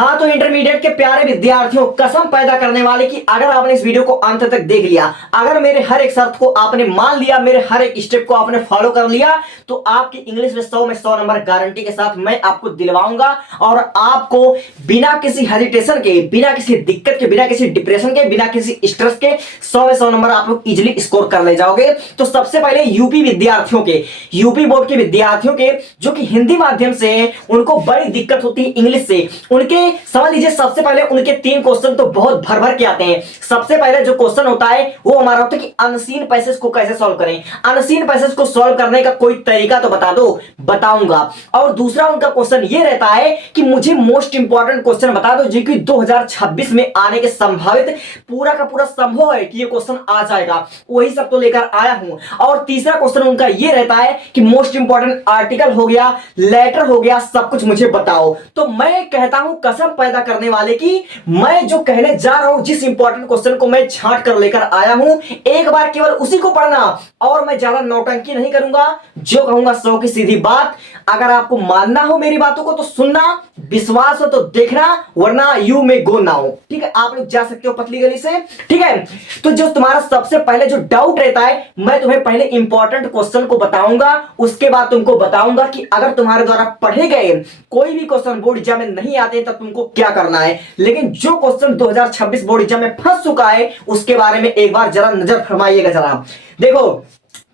हाँ तो इंटरमीडिएट के प्यारे विद्यार्थियों, कसम पैदा करने वाले कि अगर आपने इस वीडियो को अंत तक देख लिया, अगर मेरे हर एक शर्त को आपने मान लिया, मेरे हर एक स्टेप को आपने फॉलो कर लिया, तो आपकी इंग्लिश में 100 में 100 नंबर गारंटी के साथ मैं आपको दिलवाऊंगा। और आपको बिना किसी हेजिटेशन के, बिना किसी दिक्कत के, बिना किसी डिप्रेशन के, बिना किसी स्ट्रेस के 100 में 100 नंबर आप लोग इजिली स्कोर कर ले जाओगे। तो सबसे पहले यूपी विद्यार्थियों के, यूपी बोर्ड के विद्यार्थियों के जो कि हिंदी माध्यम से हैं, उनको बड़ी दिक्कत होती है इंग्लिश से। उनके समझ लीजिए सबसे पहले उनके 3 क्वेश्चन तो बहुत भर भर के आते हैं। सबसे पहले जो क्वेश्चन होता है वो हमारा होता है कि अनसीन पैसेज को कैसे सॉल्व करें। अनसीन पैसेज को सॉल्व करने का कोई तरीका तो बता दो, बताऊंगा। और दूसरा उनका क्वेश्चन ये रहता है कि मुझे मोस्ट इंपॉर्टेंट क्वेश्चन बता दो जो कि 2026 में आने के संभावित पूरा का पूरा संभव है कि ये क्वेश्चन आ जाएगा, वही सब तो लेकर आया हूं। और तीसरा क्वेश्चन उनका ये रहता है कि मोस्ट इंपॉर्टेंट आर्टिकल हो गया, लेटर हो गया, सब कुछ मुझे बताओ। तो मैं कहता हूं कसम पैदा करने वाले की, मैं जो कहने जा रहा हूं, जिस इंपॉर्टेंट क्वेश्चन को मैं छांट कर लेकर आया हूं, एक बार केवल उसी को पढ़ना और मैं ज्यादा नौटंकी नहीं करूंगा। जो कहूंगा 100 की सीधी बात। अगर आपको मानना हो मेरी बातों को तो सुनना, विश्वास हो तो देखना, वरना यू में गो नाउ। ठीक है, आप लोग जा सकते हो पतली गली से। ठीक है, तो जो तुम्हारा सबसे पहले जो डाउट रहता है, मैं तुम्हें पहले इंपॉर्टेंट क्वेश्चन को बताऊंगा, उसके बाद तुमको बताऊंगा कि अगर तुम्हारे द्वारा पढ़े गए कोई भी क्वेश्चन बोर्ड एग्जाम में नहीं आते तब तुमको क्या करना है। लेकिन जो क्वेश्चन 2026 बोर्ड एग्जाम में फंस चुका है उसके बारे में एक बार जरा नजर फरमाइएगा। जरा देखो,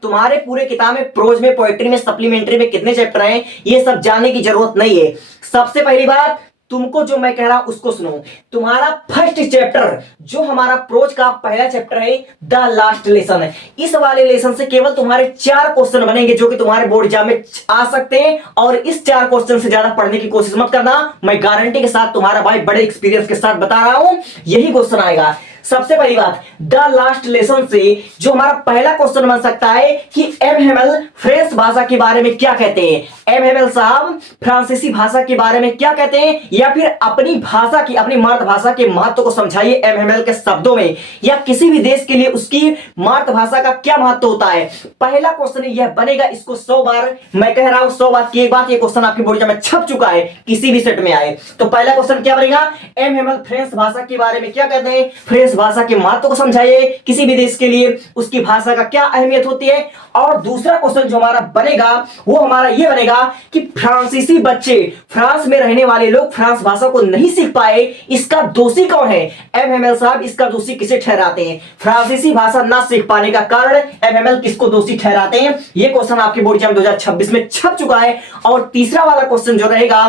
तुम्हारे पूरे किताब में, प्रोज में, पोएट्री में, सप्लीमेंट्री में कितने चैप्टर हैं ये सब जानने की जरूरत नहीं है। सबसे पहली बात, तुमको जो मैं कह रहा हूं उसको सुनो। तुम्हारा फर्स्ट चैप्टर जो हमारा प्रोज का पहला चैप्टर है, द लास्ट लेसन है, इस वाले लेसन से केवल तुम्हारे 4 क्वेश्चन बनेंगे जो कि तुम्हारे बोर्ड एग्जाम में आ सकते हैं। और इस 4 क्वेश्चन से ज्यादा पढ़ने की कोशिश मत करना, मैं गारंटी के साथ तुम्हारा भाई बड़े एक्सपीरियंस के साथ बता रहा हूं, यही क्वेश्चन आएगा। सबसे पहली बात, द लास्ट लेसन से जो हमारा पहला क्वेश्चन बन सकता है कि एमहेमल फ्रेंच भाषा के बारे में क्या कहते हैं। एमहेमल साहब फ्रांसीसी भाषा के बारे में क्या कहते हैं, या फिर अपनी भाषा की, अपनी मातृभाषा के महत्व को समझाइए एमहेमल के शब्दों में, या किसी भी देश के लिए उसकी मातृभाषा का क्या महत्व होता है। पहला क्वेश्चन यह बनेगा, इसको 100 बार मैं कह रहा हूं, 100 बार की एक बात, ये क्वेश्चन आपकी बोर्ड में छप चुका है, किसी भी सेट में आए। तो पहला क्वेश्चन क्या बनेगा, एमहेमल फ्रेंच भाषा के बारे में क्या कहते हैं, फ्रेंच भाषा के महत्व को समझाइए, किसी भी देश के लिए उसकी भाषा का क्या अहमियत होती है। और दूसरा क्वेश्चन जो हमारा बनेगा वो हमारा ये बनेगा कि फ्रांसीसी बच्चे, फ्रांस में रहने वाले लोग फ्रांस भाषा को नहीं सीख पाए, इसका दोषी कौन है। एमहेमल साहब इसका दोषी किसे ठहराते हैं, फ्रांसीसी भाषा ना सीख पाने का कारण एमहेमल किसको दोषी ठहराते हैं। ये क्वेश्चन आपके बोर्ड एग्जाम 2026 में छप चुका है। और तीसरा वाला क्वेश्चन जो रहेगा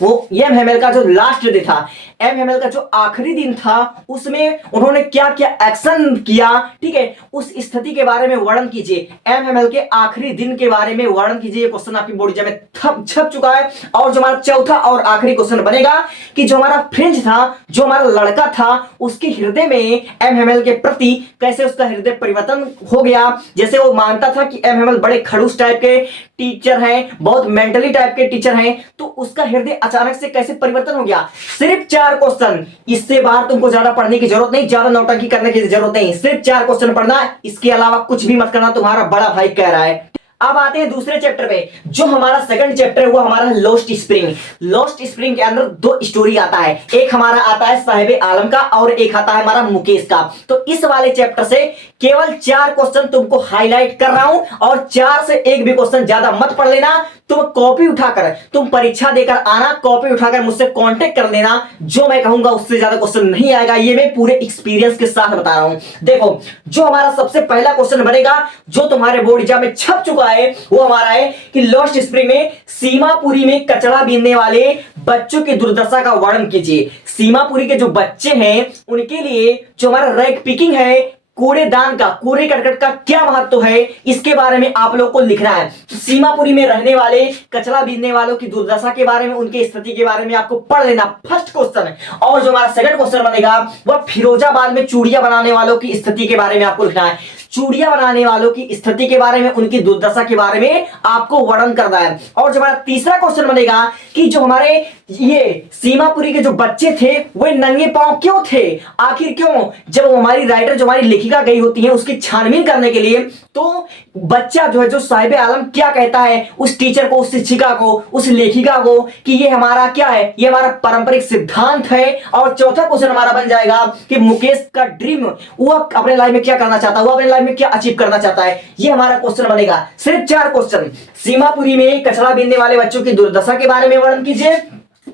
वो एमहेमल का जो लास्ट डे था, एमहेमल का जो आखिरी दिन था, उसमें उन्होंने क्या क्या एक्शन किया, ठीक है, उस स्थिति के बारे में वर्णन कीजिए। एमहेमल के आखिरी दिन के बारे में वर्णन कीजिए। ये क्वेश्चन आपकी बोर्ड एग्जाम में छप चुका है। और जो हमारा चौथा और आखिरी क्वेश्चन बनेगा कि जो हमारा फ्रेंच था, जो हमारा लड़का था, उसके हृदय में एमहेमल के प्रति कैसे उसका हृदय परिवर्तन हो गया। जैसे वो मानता था कि एमहेमल बड़े खड़ूस टाइप के टीचर हैं, बहुत मेंटली टाइप के टीचर हैं, तो उसका हृदय अचानक से कैसे परिवर्तन हो गया। सिर्फ 4 क्वेश्चन, इससे बाहर तुमको ज्यादा पढ़ने की जरूरत नहीं, ज्यादा नौटंकी करने की जरूरत नहीं, सिर्फ 4 क्वेश्चन पढ़ना, इसके अलावा कुछ भी मत करना, तुम्हारा बड़ा भाई कह रहा है। अब आते हैं दूसरे चैप्टर पे। जो हमारा सेकंड चैप्टर है वो हमारा लॉस्ट स्प्रिंग। लॉस्ट स्प्रिंग के अंदर 2 स्टोरी आता है, एक हमारा आता है साहिब आलम का और एक आता है हमारा मुकेश का। तो इस वाले चैप्टर से केवल 4 क्वेश्चन तुमको हाईलाइट कर रहा हूं, और 4 से एक भी क्वेश्चन ज्यादा मत पढ़ लेना। तुम कॉपी उठाकर, तुम परीक्षा देकर आना, कॉपी उठाकर मुझसे कांटेक्ट कर लेना, जो मैं कहूंगा उससे ज्यादा क्वेश्चन नहीं आएगा, ये मैं पूरे एक्सपीरियंस के साथ बता रहा हूं। देखो, जो हमारा सबसे पहला क्वेश्चन बनेगा जो तुम्हारे बोर्ड एग्जाम में छप चुका है वो हमारा है कि लॉस्ट स्प्रिंग में सीमापुरी में कचरा बीनने वाले बच्चों की दुर्दशा का वर्णन कीजिए। सीमापुरी के जो बच्चे हैं उनके लिए जो हमारा रैग पिकिंग है, कूड़ेदान का, कूड़े करकट का क्या महत्व है, इसके बारे में आप लोग को लिखना है। तो सीमापुरी में रहने वाले कचरा बीनने वालों की दुर्दशा के बारे में, उनकी स्थिति के बारे में आपको पढ़ लेना, फर्स्ट क्वेश्चन। और जो हमारा सेकंड क्वेश्चन बनेगा वह फिरोजाबाद में चूड़ियां बनाने वालों की स्थिति के बारे में आपको लिखना है। चूड़ियां बनाने वालों की स्थिति के बारे में, उनकी दुर्दशा के बारे में आपको वर्णन करना है। और जो हमारा तीसरा क्वेश्चन बनेगा कि जो हमारे ये सीमापुरी के जो बच्चे थे वे नंगे पांव क्यों थे, आखिर क्यों? जब हमारी राइटर जो हमारी लेखिका गई होती है उसकी छानबीन करने के लिए, तो बच्चा जो है, जो साहिब आलम क्या कहता है उस टीचर को, उस शिक्षिका को, उस लेखिका को कि ये हमारा क्या है, ये हमारा पारंपरिक सिद्धांत है। और चौथा क्वेश्चन हमारा बन जाएगा कि मुकेश का ड्रीम, वो अपने लाइफ में क्या करना चाहता है, वो अपने लाइफ में क्या अचीव करना चाहता है, ये हमारा क्वेश्चन बनेगा। सिर्फ 4 क्वेश्चन। सीमापुरी में कचरा बीनने वाले बच्चों की दुर्दशा के बारे में वर्णन कीजिए,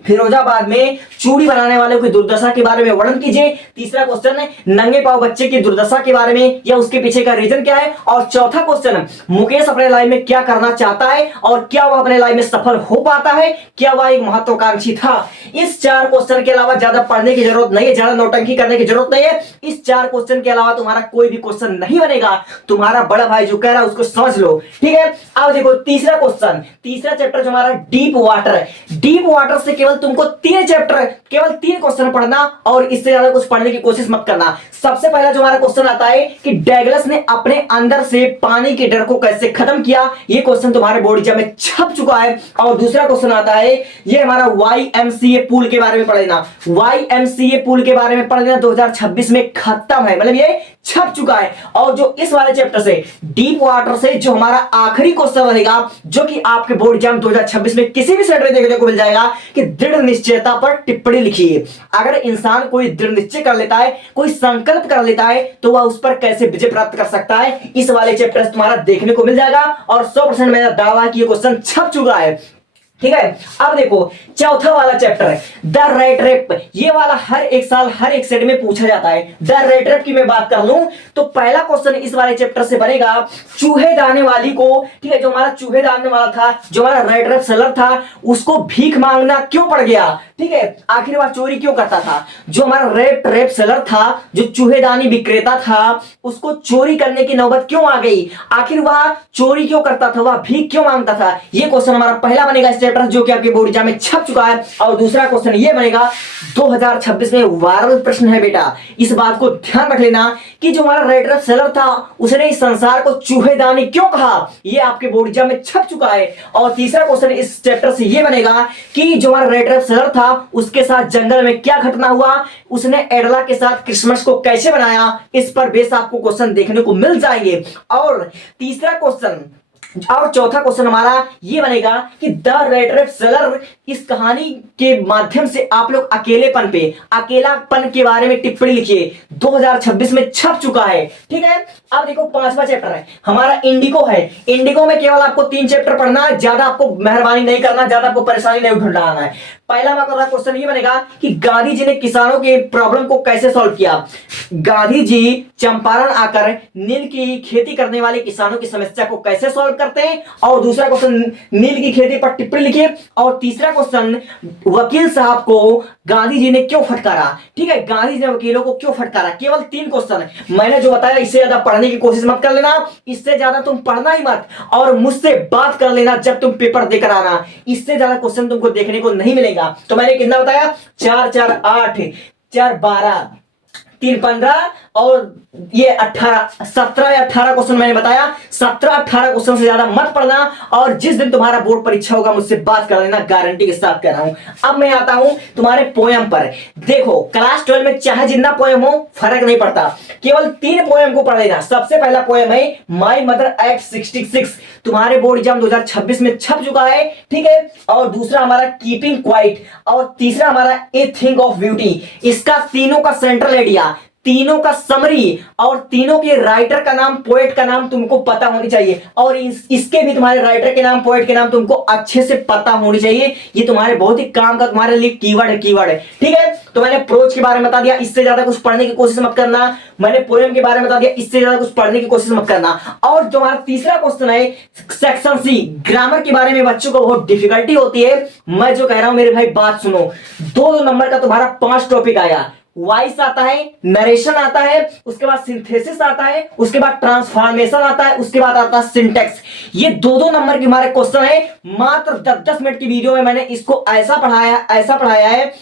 फिरोजाबाद में चूड़ी बनाने वालों की दुर्दशा के बारे में वर्णन कीजिए, तीसरा क्वेश्चन है नंगे पांव बच्चे की दुर्दशा के बारे में या उसके पीछे का रीजन क्या है, और चौथा क्वेश्चन मुकेश अपने लाइफ में क्या करना चाहता है और क्या वह अपने लाइफ में सफल हो पाता है, क्या वह एक महत्वाकांक्षी था। इस 4 क्वेश्चन के अलावा ज्यादा पढ़ने की जरूरत नहीं है, ज्यादा नौटंकी करने की जरूरत नहीं है। इस 4 क्वेश्चन के अलावा तुम्हारा कोई भी क्वेश्चन नहीं बनेगा। तुम्हारा बड़ा भाई जो कह रहा है उसको समझ लो, ठीक है। अब देखो तीसरा क्वेश्चन, तीसरा चैप्टर जो हमारा डीप वाटर है। डीप वाटर से केवल तुमको 3 चैप्टर, केवल 3 क्वेश्चन पढ़ना और इससे ज्यादा कुछ पढ़ने की कोशिश मत करना। सबसे पहला जो हमारा क्वेश्चन आता है कि डैगलस ने अपने अंदर से पानी के डर को कैसे खत्म किया, ये क्वेश्चन तुम्हारे बोर्ड एग्जाम में छप चुका है। और दूसरा क्वेश्चन आता है, ये हमारा YMCA पूल के बारे में पढ़ लेना। YMCA पूल के बारे में पढ़ लेना, 2026 में खत्म है, मतलब ये छप चुका है। और जो इस वाले चैप्टर से डीप वाटर से जो हमारा आखिरी क्वेश्चन रहेगा, जो कि आपके बोर्ड एग्जाम 2026 में किसी भी सेट में देखने को मिल जाएगा कि दृढ़ निश्चयता पर टिप्पणी लिखिए। अगर इंसान कोई दृढ़ निश्चय कर लेता है, कोई संकल्प कर लेता है, तो वह उस पर कैसे विजय प्राप्त कर सकता है, इस वाले चैप्टर से तुम्हारा देखने को मिल जाएगा। और 100% मेरा दावा कि ये क्वेश्चन छप चुका है, ठीक है। अब देखो चौथा वाला चैप्टर है द रेट रेप। ये वाला हर एक साल हर एक सेट में पूछा जाता है। द रेट रेप की मैं बात कर लूं तो पहला क्वेश्चन इस वाले चैप्टर से बनेगा, चूहे दाने वाली को, ठीक है, जो हमारा चूहे दाने वाला था, जो हमारा रेट रेप सेलर था, उसको भीख मांगना क्यों पड़ गया, ठीक है, आखिर वह चोरी क्यों करता था। जो हमारा रेप सेलर था, जो चूहेदानी विक्रेता था, उसको चोरी करने की नौबत क्यों आ गई, आखिर वह चोरी क्यों करता था, वह भीख क्यों मांगता था। ये क्वेश्चन हमारा पहला बनेगा इस चैप्टर, जो कि आपके बोर्ड एग्जाम में छप चुका है। और दूसरा क्वेश्चन ये बनेगा, 2026 में वायरल प्रश्न है बेटा, इस बात को ध्यान रख लेना कि जो हमारा रेट रेप सेलर था, उसने इस संसार को चूहेदानी क्यों कहा, ये आपके बोर्ड एग्जाम में छप चुका है। और तीसरा क्वेश्चन इस चैप्टर से ये बनेगा कि जो हमारा रेट रेप सेलर था, उसके साथ जंगल में क्या घटना हुआ, उसने एडला के साथ क्रिसमस को कैसे बनाया, इस पर बेस आपको क्वेश्चन देखने को मिल जाएंगे। और तीसरा क्वेश्चन और चौथा क्वेश्चन हमारा ये बनेगा कि द रेट रेप सेलर, इस कहानी के माध्यम से आप लोग अकेलापन के बारे में टिप्पणी लिखिए, 2026 में छप चुका है, ठीक है। अब देखो 5वां चैप्टर है हमारा इंडिगो है। इंडिगो में केवल आपको 3 चैप्टर पढ़ना है, ज्यादा आपको मेहरबानी नहीं करना, ज्यादा आपको परेशानी नहीं उठाना है। पहला हमारा क्वेश्चन ये बनेगा कि गांधी जी ने किसानों के प्रॉब्लम को कैसे सॉल्व किया। गांधी जी चंपारण आकर नील की खेती करने वाले किसानों की समस्या को कैसे सॉल्व करते हैं। और दूसरा क्वेश्चन नील की खेती पर टिप्पणी लिखिए। और तीसरा क्वेश्चन वकील साहब को गांधी जी ने क्यों फटकारा, ठीक है, गांधी जी ने वकीलों को क्यों फटकारा। केवल 3 क्वेश्चन है, मैंने जो बताया इससे ज्यादा पढ़ने की कोशिश मत कर लेना, इससे ज्यादा तुम पढ़ना ही मत, और मुझसे बात कर लेना जब तुम पेपर देकर आना, इससे ज्यादा क्वेश्चन तुमको देखने को नहीं मिलेगा। तो मैंने कितना बताया, 4 4 8 4 12 3 15 और ये 18 17 या 18 क्वेश्चन मैंने बताया। 17-18 क्वेश्चन से ज्यादा मत पढ़ना, और जिस दिन तुम्हारा बोर्ड परीक्षा होगा मुझसे बात कर लेना, गारंटी के साथ कह रहा हूं। अब मैं आता हूं तुम्हारे पोयम पर। देखो क्लास 12 में चाहे जितना पोयम हो फर्क नहीं पड़ता, केवल 3 पोयम को पढ़ लेना। सबसे पहला पोयम है माई मदर एट 66, तुम्हारे बोर्ड एग्जाम 2026 में छप चुका है, ठीक है। और दूसरा हमारा कीपिंग क्वाइट, और तीसरा हमारा ए थिंग ऑफ ब्यूटी। इसका तीनों का सेंट्रल आइडिया, तीनों का समरी, और तीनों के राइटर का नाम, पोएट का नाम तुमको पता होनी चाहिए, और इसके भी तुम्हारे राइटर के नाम, पोएट के नाम तुमको अच्छे से पता होनी चाहिए। ये तुम्हारे बहुत ही काम का तुम्हारे लिए कीवर्ड है, ठीक है। तो मैंने प्रोज के बारे में बता दिया, इससे ज्यादा कुछ पढ़ने की कोशिश मत करना। मैंने पोएम के बारे में बता दिया, इससे ज्यादा कुछ पढ़ने की कोशिश मत करना। और जो हमारा तीसरा क्वेश्चन है सेक्शन सी, ग्रामर के बारे में बच्चों को बहुत डिफिकल्टी होती है। मैं जो कह रहा हूं मेरे भाई बात सुनो, 2 नंबर का तुम्हारा 5 टॉपिक आया। वॉइस आता है, नरेशन आता है, उसके बाद सिंथेसिस आता है, उसके बाद ट्रांसफॉर्मेशन आता है, उसके बाद आता है सिंटेक्स। ये 2 नंबर के हमारे क्वेश्चन है। मात्र 10-10 मिनट की वीडियो में मैंने इसको ऐसा पढ़ाया है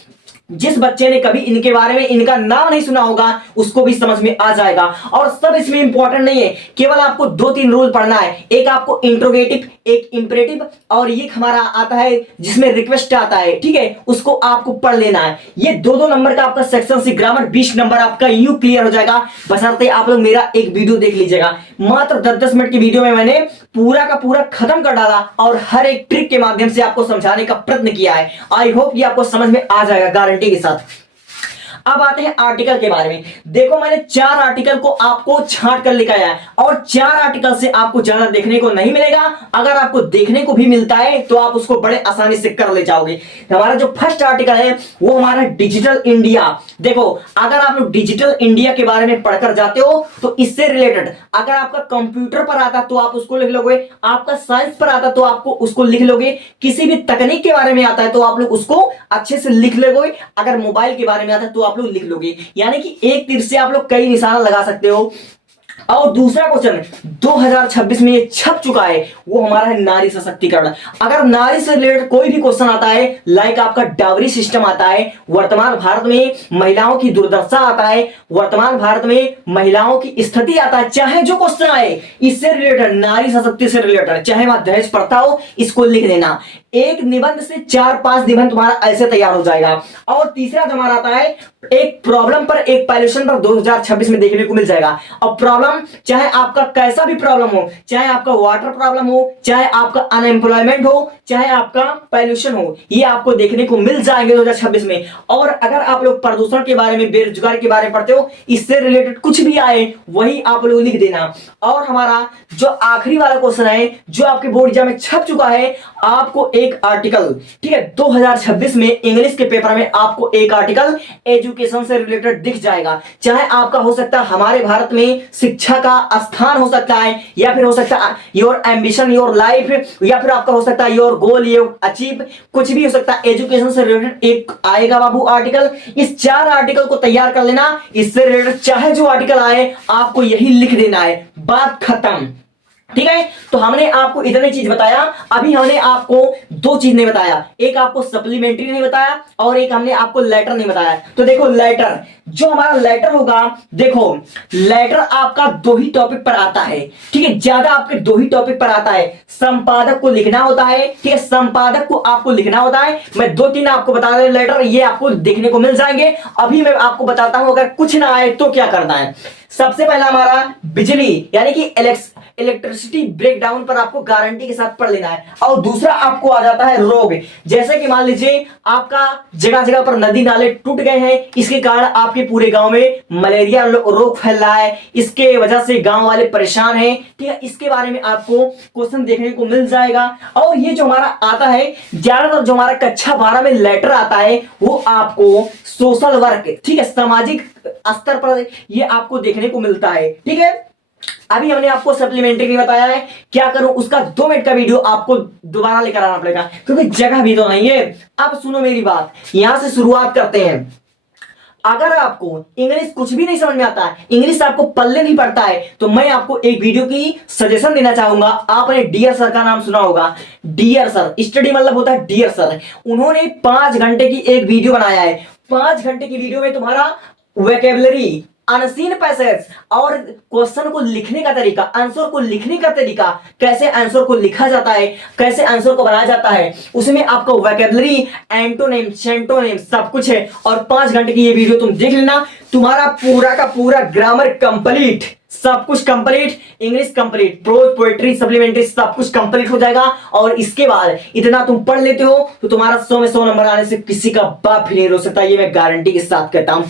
जिस बच्चे ने कभी इनके बारे में इनका नाम नहीं सुना होगा उसको भी समझ में आ जाएगा। और सब इसमें इंपॉर्टेंट नहीं है, केवल आपको 2-3 रूल पढ़ना है। एक आपको इंट्रोगेटिव, एक इंपरेटिव, और ये हमारा आता है जिसमें रिक्वेस्ट आता है, ठीक है, उसको आपको पढ़ लेना है। ये 2-2 नंबर का आपका सेक्शन से ग्रामर 20 नंबर आपका यूं क्लियर हो जाएगा, बशर्ते आप लोग मेरा एक वीडियो देख लीजिएगा। मात्र 10-10 मिनट की वीडियो में मैंने पूरा का पूरा खत्म कर डाला और हर एक ट्रिक के माध्यम से आपको समझाने का प्रयत्न किया है। आई होप ये आपको समझ में आ जाएगा गारंटी के साथ। अब आते हैं आर्टिकल के बारे में। देखो मैंने 4 आर्टिकल को आपको छांट कर लिखाया है और 4 आर्टिकल से आपको ज्यादा देखने को नहीं मिलेगा। अगर आपको देखने को भी मिलता है तो आप उसको बड़े आसानी से कर ले जाओगे। हमारा जो फर्स्ट आर्टिकल है वो हमारा डिजिटल इंडिया। देखो अगर आप लोग डिजिटल इंडिया के बारे में पढ़कर जाते हो तो इससे रिलेटेड अगर आपका कंप्यूटर पर आता तो आप उसको लिख लोगे, आपका साइंस पर आता तो आपको उसको लिख लोगे, किसी भी तकनीक के बारे में आता है तो आप लोग उसको अच्छे से लिख लोगे, अगर मोबाइल के बारे में आता है तो आप लोग लिख लोगे। यानी कि एक तीर से आप लोग कई निशाना लगा सकते हो। और दूसरा क्वेश्चन 2026 में ये छप चुका है, वो हमारा है नारी सशक्तिकरण। अगर नारी से रिलेटेड कोई भी क्वेश्चन आता है, लाइक आपका डावरी सिस्टम आता है, वर्तमान भारत में महिलाओं की दुर्दशा आता है, वर्तमान भारत में महिलाओं की स्थिति आता है, चाहे जो क्वेश्चन आए इससे रिलेटेड, नारी सशक्ति से रिलेटेड, चाहे वहां दहेज प्रथा हो, इसको लिख देना। एक निबंध से 4-5 निबंध तुम्हारा ऐसे तैयार हो जाएगा। और तीसरा जो हमारा आता है एक प्रॉब्लम पर एक पॉल्यूशन पर 2026 में देखने को मिल जाएगा। और प्रॉब्लम चाहे आपका कैसा भी प्रॉब्लम हो, चाहे आपका वाटर प्रॉब्लम हो, चाहे आपका अनएम्प्लॉयमेंट हो, चाहे आपका पॉल्यूशन हो, ये आपको देखने को मिल जाएंगे 2026 में। और अगर आप लोग प्रदूषण के बारे में, बेरोजगारी के बारे में पढ़ते हो, इससे रिलेटेड कुछ भी आए वही आप लोग लिख देना। और हमारा जो आखिरी वाला क्वेश्चन है जो आपके बोर्ड एग्जाम में छप चुका है, आपको एक आर्टिकल, ठीक है, 2026 में इंग्लिश के पेपर में आपको एक आर्टिकल एजुकेशन से रिलेटेड दिख जाएगा। चाहे आपका हो सकता है हमारे भारत में शिक्षा का स्थान हो सकता है, या फिर हो सकता है योर एम्बिशन योर लाइफ, या फिर आपका हो सकता है योर गोल योर अचीव, कुछ भी हो सकता है। एजुकेशन से रिलेटेड एक आएगा बाबू आर्टिकल। इस 4 आर्टिकल को तैयार कर लेना, इससे रिलेटेड चाहे जो आर्टिकल आए आपको यही लिख देना है, बात खत्म। ठीक है, तो हमने आपको इतनी चीज बताया। अभी हमने आपको 2 चीज नहीं बताया, एक आपको सप्लीमेंट्री नहीं बताया और एक हमने आपको लेटर नहीं बताया। तो देखो लेटर, जो हमारा लेटर होगा, देखो लेटर आपका 2 ही टॉपिक पर आता है, ठीक है, ज्यादा आपके 2 ही टॉपिक पर आता है। संपादक को लिखना होता है, ठीक है, संपादक को आपको लिखना होता है। मैं 2-3 आपको बता रहा हूं लेटर, ये आपको देखने को मिल जाएंगे। अभी मैं आपको बताता हूं अगर कुछ ना आए तो क्या करना है। सबसे पहला हमारा बिजली यानी कि इलेक्ट्रिसिटी ब्रेकडाउन पर आपको गारंटी के साथ पढ़ लेना है। और दूसरा आपको आ जाता है रोग, जैसे कि मान लीजिए आपका जगह जगह पर नदी नाले टूट गए हैं, इसके कारण आपके पूरे गांव में मलेरिया रोग फैल रहा है, इसके वजह से गांव वाले परेशान हैं, ठीक है, इसके बारे में आपको क्वेश्चन देखने को मिल जाएगा। और ये जो हमारा आता है ज्यादातर, जो हमारा कक्षा 12 में लेटर आता है वो आपको सोशल वर्क, ठीक है, सामाजिक स्तर पर ये आपको देखने को मिलता है। ठीक है, अभी हमने आपको सप्लीमेंट्री नहीं बताया है, क्या करूं उसका 2 मिनट का वीडियो आपको दोबारा लेकर आना पड़ेगा क्योंकि जगह भी तो नहीं है। अब सुनो मेरी बात, यहां से शुरुआत करते हैं। अगर आपको इंग्लिश कुछ भी नहीं समझ में आता है, इंग्लिश आपको पल्ले नहीं पड़ता है, तो मैं आपको एक वीडियो की सजेशन देना चाहूंगा। आपने डियर सर का नाम सुना होगा, डियर सर, स्टडी मतलब होता है डियर सर। उन्होंने 5 घंटे की एक वीडियो बनाया है। 5 घंटे की वीडियो में तुम्हारा वोकैबुलरी, अनसीन पैसेज और क्वेश्चन को लिखने का तरीका, आंसर को लिखने का तरीका, कैसे आंसर को लिखा जाता है, कैसे आंसर को बनाया जाता है, उसमें आपका वोकैबुलरी, एंटोनिम, सेंटोनिम सब कुछ है। और 5 घंटे की ये वीडियो तुम देख लेना, तुम्हारा पूरा का पूरा ग्रामर कंप्लीट, सब कुछ complete, English complete, prose, poetry, supplementary सब कुछ कंप्लीट हो जाएगा। और इसके बाद इतना तुम पढ़ लेते हो तो तुम्हारा 100 में 100 नंबर आने से किसी का बाप भी नहीं रोक सकता, ये मैं गारंटी के साथ कहता हूं।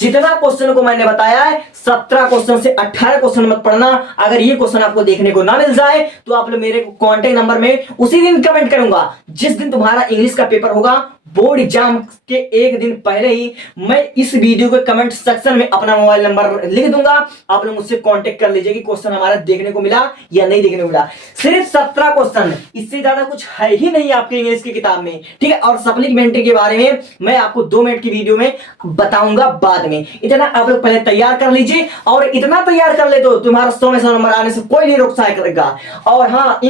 जितना क्वेश्चन को मैंने बताया है 17 क्वेश्चन से 18 क्वेश्चन मत पढ़ना। अगर ये क्वेश्चन आपको देखने को ना मिल जाए तो आप लोग मेरे कांटेक्ट नंबर में उसी दिन कमेंट करूंगा जिस दिन तुम्हारा इंग्लिश का पेपर होगा, बोर्ड एग्जाम के 1 दिन पहले ही मैं इस वीडियो के कमेंट सेक्शन में अपना मोबाइल नंबर लिख दूंगा। आप लोग मुझसे कांटेक्ट कर लीजिए कि क्वेश्चन हमारा देखने को मिला या नहीं देखने को मिला। सिर्फ 17 क्वेश्चन, इससे ज्यादा कुछ है ही नहीं आपके इंग्लिश की किताब में, ठीक है। और सप्लीमेंट्री के बारे में मैं आपको 2 मिनट की वीडियो में बताऊंगा बाद में। इतना आप लोग पहले तैयार कर लीजिए, और इतना तैयार कर ले तो तुम्हारा 100 में 100 नंबर आने से कोई नहीं रोक सकेगा। और हाँ,